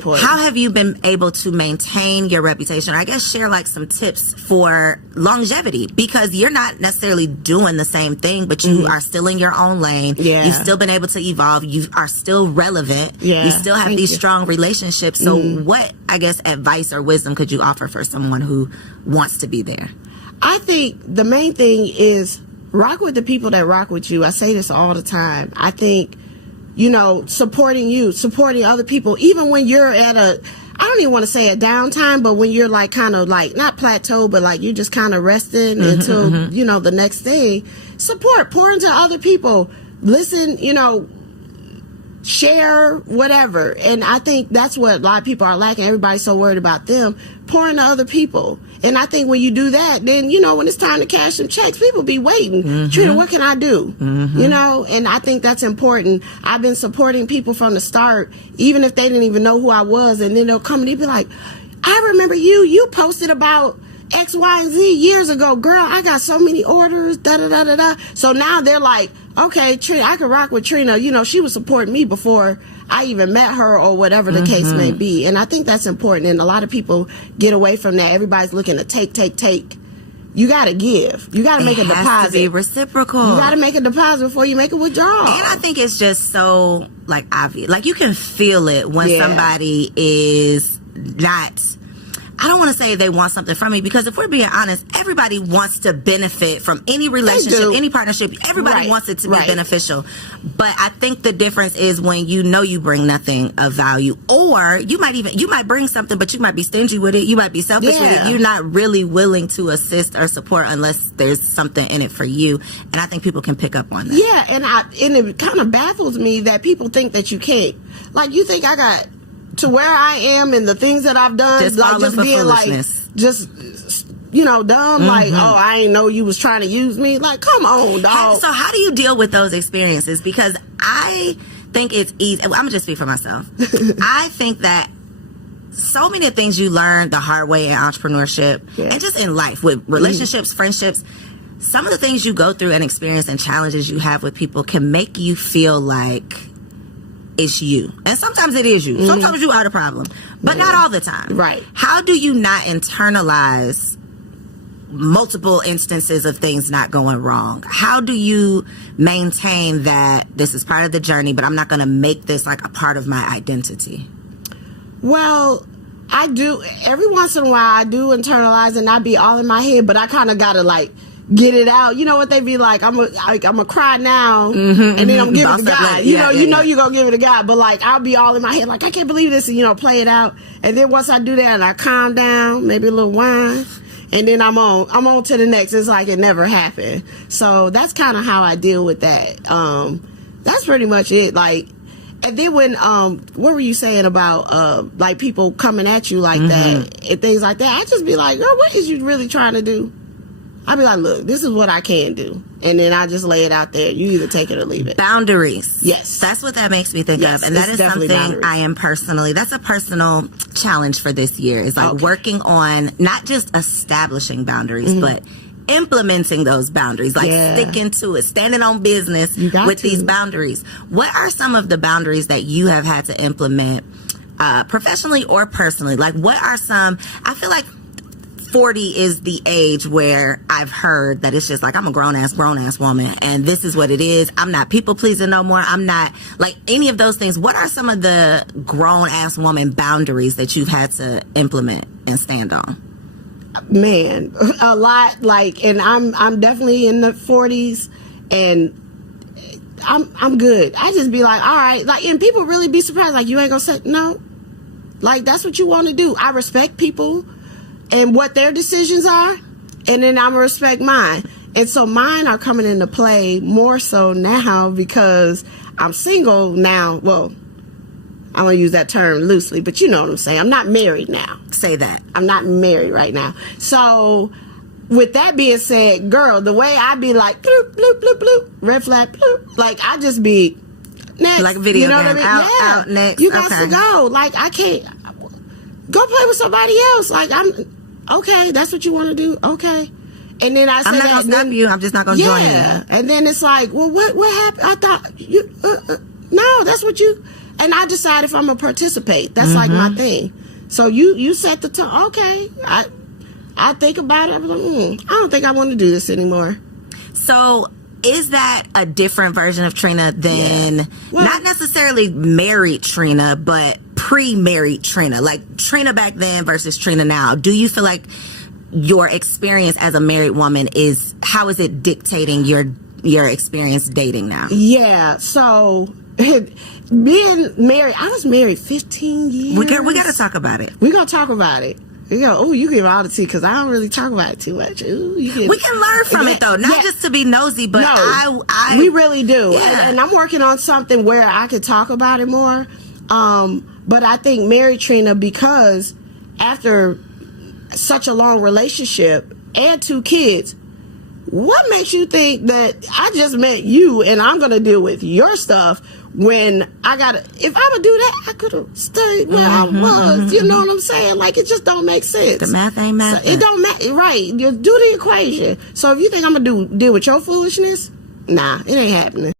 How have you been able to maintain your reputation? I guess share like some tips for longevity, because you're not necessarily doing the same thing, but you are still in your own lane. Yeah. You've still been able to evolve. You are still relevant. Yeah. You still have these strong relationships. So what, I guess, advice or wisdom could you offer for someone who wants to be there? I think the main thing is rock with the people that rock with you. I say this all the time. I think, you know, supporting other people, even when you're at a, I don't even want to say a downtime, but when you're like kind of like not plateau, but like you're just kind of resting until, you know, the next thing. Pour into other people. Listen, you know, share, whatever. And I think that's what a lot of people are lacking. Everybody's so worried about them. Pour into other people. And I think when you do that, then, you know, when it's time to cash some checks, people be waiting. Trina, what can I do? You know, and I think that's important. I've been supporting people from the start, even if they didn't even know who I was. And then they'll come and they'll be like, I remember you posted about X, Y, and Z years ago. Girl, I got so many orders, da-da-da-da-da. So now they're like, okay, Trina, I can rock with Trina. You know, she was supporting me before I even met her or whatever the case may be. And I think that's important. And a lot of people get away from that. Everybody's looking to take. You got to give. You got to make a deposit. It has to be reciprocal. You got to make a deposit before you make a withdrawal. And I think it's just so, like, obvious. Like, you can feel it when somebody is not... I don't want to say they want something from me, because if we're being honest, everybody wants to benefit from any relationship, any partnership. Everybody wants it to be beneficial. But I think the difference is when you know you bring nothing of value, or you might bring something, but you might be stingy with it. You might be selfish with it. You're not really willing to assist or support unless there's something in it for you. And I think people can pick up on that. Yeah, and it kind of baffles me that people think that you can't. Like, you think I got to where I am and the things that I've done, just being like, just, you know, dumb, like, oh, I ain't know you was trying to use me. Like, come on, dog. So how do you deal with those experiences? Because I think it's easy. I'm gonna just speak for myself. I think that so many things you learn the hard way in entrepreneurship and just in life, with relationships, friendships, some of the things you go through and experience and challenges you have with people can make you feel like it's you. And sometimes it is you. Sometimes you are the problem. But not all the time. Right. How do you not internalize multiple instances of things not going wrong? How do you maintain that this is part of the journey, but I'm not going to make this like a part of my identity? Well, I do. Every once in a while, I do internalize and I be all in my head, but I kind of got to like get it out. You know what they be like? I'm a cry now, and then I'm giving it to God. You know you're gonna give it to God, but like I'll be all in my head, like I can't believe this, and you know, play it out. And then once I do that, and I calm down, maybe a little wine, and then I'm on to the next. It's like it never happened. So that's kind of how I deal with that. That's pretty much it. Like, and then when what were you saying about like people coming at you like that and things like that? I just be like, girl, what is you really trying to do? I'd be like, look, this is what I can do. And then I just lay it out there. You either take it or leave it. Boundaries. Yes. That's what that makes me think of. And that is something boundaries. I am personally, that's a personal challenge for this year. Is like working on not just establishing boundaries, but implementing those boundaries, like sticking to it, standing on business with these boundaries. What are some of the boundaries that you have had to implement professionally or personally? Like, what are some, I feel like 40 is the age where I've heard that it's just like, I'm a grown-ass woman, and this is what it is. I'm not people-pleasing no more. I'm not, like, any of those things. What are some of the grown-ass woman boundaries that you've had to implement and stand on? Man, a lot. Like, and I'm definitely in the 40s, and I'm good. I just be like, all right. Like, and people really be surprised. Like, you ain't gonna say no? Like, that's what you want to do. I respect people and what their decisions are, and then I'm gonna respect mine. And so mine are coming into play more so now because I'm single now. Well, I'm gonna use that term loosely, but you know what I'm saying. I'm not married now. Say that. I'm not married right now. So with that being said, girl, the way I be like, bloop, bloop, bloop, bloop, red flag, bloop, like I just be next. Like a video game. What I mean? Out, next. You got to go. Like, I can't go play with somebody else. Like, okay, that's what you want to do? Okay. And then I said, I'm not going to stop you. I'm just not going to join you. And then it's like, well, what happened? I thought, no, that's what you, and I decide if I'm gonna participate. That's like my thing. So you set the tone. Okay, I think about it. I'm like, I don't think I want to do this anymore. So is that a different version of Trina than Well, not necessarily married Trina, but pre-married Trina? Like Trina back then versus Trina now. Do you feel like your experience as a married woman how is it dictating your experience dating now? Yeah. So being married, I was married 15 years. We got to talk about it. We're gonna talk about it. You give all the tea because I don't really talk about it too much. We can learn from it though, not just to be nosy, but we really do. Yeah. And I'm working on something where I could talk about it more. But I think married Trina, because after such a long relationship and 2 kids, what makes you think that I just met you and I'm gonna deal with your stuff when if I would do that, I could have stayed where I was. You know what I'm saying? Like, it just don't make sense. The math ain't math. So it don't matter, right? You do the equation. So if you think I'm gonna deal with your foolishness, nah, it ain't happening.